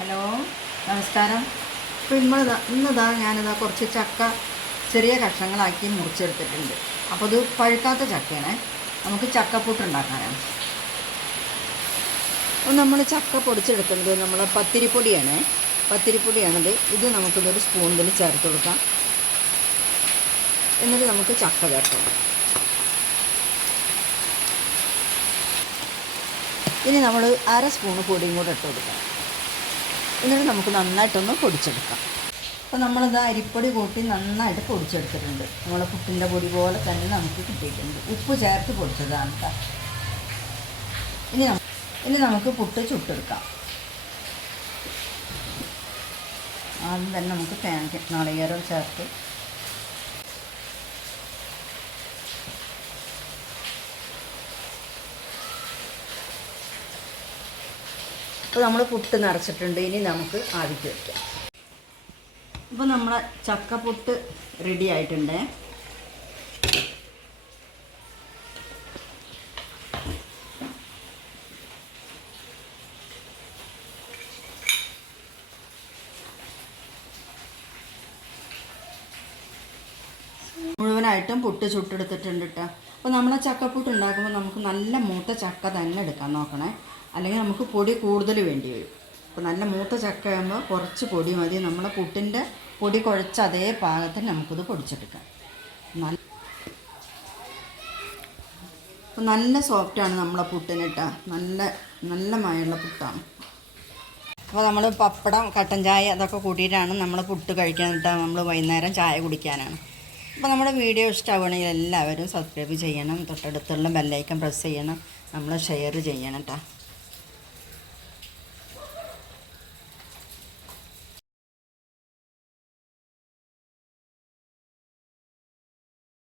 Hello നമസ്കാരം. അപ്പോൾ ഇന്ന് ഇന്നിതാ ഞാനിതാ കുറച്ച് ചക്ക ചെറിയ കഷ്ണങ്ങളാക്കി മുറിച്ചെടുത്തിട്ടുണ്ട്. അപ്പോൾ ഇത് പഴുക്കാത്ത ചക്കയാണ്. നമുക്ക് ചക്കപ്പൂട്ട് ഉണ്ടാക്കാനാണ്. അപ്പോൾ നമ്മൾ ചക്ക പൊടിച്ചെടുക്കുന്നത് നമ്മൾ പത്തിരിപ്പൊടിയാണ്. പത്തിരിപ്പൊടിയാണത്. ഇത് നമുക്കിതൊരു സ്പൂണിൽ ചേർത്ത് കൊടുക്കാം. എന്നിട്ട് നമുക്ക് ചക്ക ചേർക്കാം. ഇനി നമ്മൾ അര സ്പൂണ് പൊടിയും കൂടെ ഇട്ട് കൊടുക്കാം. എന്നിട്ട് നമുക്ക് നന്നായിട്ടൊന്ന് പൊടിച്ചെടുക്കാം. അപ്പോൾ നമ്മളിത് അരിപ്പൊടി കൂട്ടി നന്നായിട്ട് പൊടിച്ചെടുത്തിട്ടുണ്ട്. നമ്മളെ പുട്ടിന്റെ പൊടി പോലെ തന്നെ നമുക്ക് കിട്ടിയിട്ടുണ്ട്. ഉപ്പ് ചേർത്ത് പൊടിച്ചതാണ് കേട്ടോ ഇനി ഇനി നമുക്ക് പുട്ട് ചുട്ടെടുക്കാം. ആദ്യം തന്നെ നമുക്ക് തേങ്ങ നാളികേരം ചേർത്ത് അപ്പോൾ നമ്മൾ പുട്ട് നിറച്ചിട്ടുണ്ട്. ഇനി നമുക്ക് ആവിക്ക് വയ്ക്കാം ഇപ്പോൾ നമ്മളെ ചക്കപ്പുട്ട് റെഡി ആയിട്ടുണ്ട്. മുഴുവനായിട്ടും പുട്ട് ചുട്ടെടുത്തിട്ടുണ്ട് കേട്ടോ അപ്പോൾ നമ്മൾ ചക്കപ്പുട്ട് ഉണ്ടാക്കുമ്പോൾ നമുക്ക് നല്ല മൂത്ത ചക്ക തന്നെ എടുക്കാൻ നോക്കണേ. അല്ലെങ്കിൽ നമുക്ക് പൊടി കൂടുതൽ വേണ്ടി വരും. അപ്പോൾ നല്ല മൂത്ത ചക്ക ആകുമ്പോൾ കുറച്ച് പൊടി മതി. നമ്മളെ പുട്ടിന്റെ പൊടി കുഴച്ച അതേ പാകത്തിന് നമുക്കിത് പൊടിച്ചെടുക്കാം. നല്ല അപ്പോൾ നല്ല സോഫ്റ്റാണ് നമ്മളെ പുട്ടിന് കേട്ടോ നല്ല നല്ല മയുള്ള പുട്ടാണ്. അപ്പോൾ നമ്മൾ പപ്പടം കട്ടൻ ചായ അതൊക്കെ കൂട്ടിയിട്ടാണ് നമ്മൾ പുട്ട് കഴിക്കാൻ നമ്മൾ വൈകുന്നേരം ചായ കുടിക്കാനാണ്. അപ്പോൾ നമ്മുടെ വീഡിയോ ഇഷ്ടമാവുകയാണെങ്കിൽ എല്ലാവരും സബ്സ്ക്രൈബ് ചെയ്യണം. തൊട്ടടുത്തുള്ള ബെല്ലൈക്കൺ പ്രസ് ചെയ്യണം. നമ്മൾ ഷെയർ ചെയ്യണം കേട്ടോ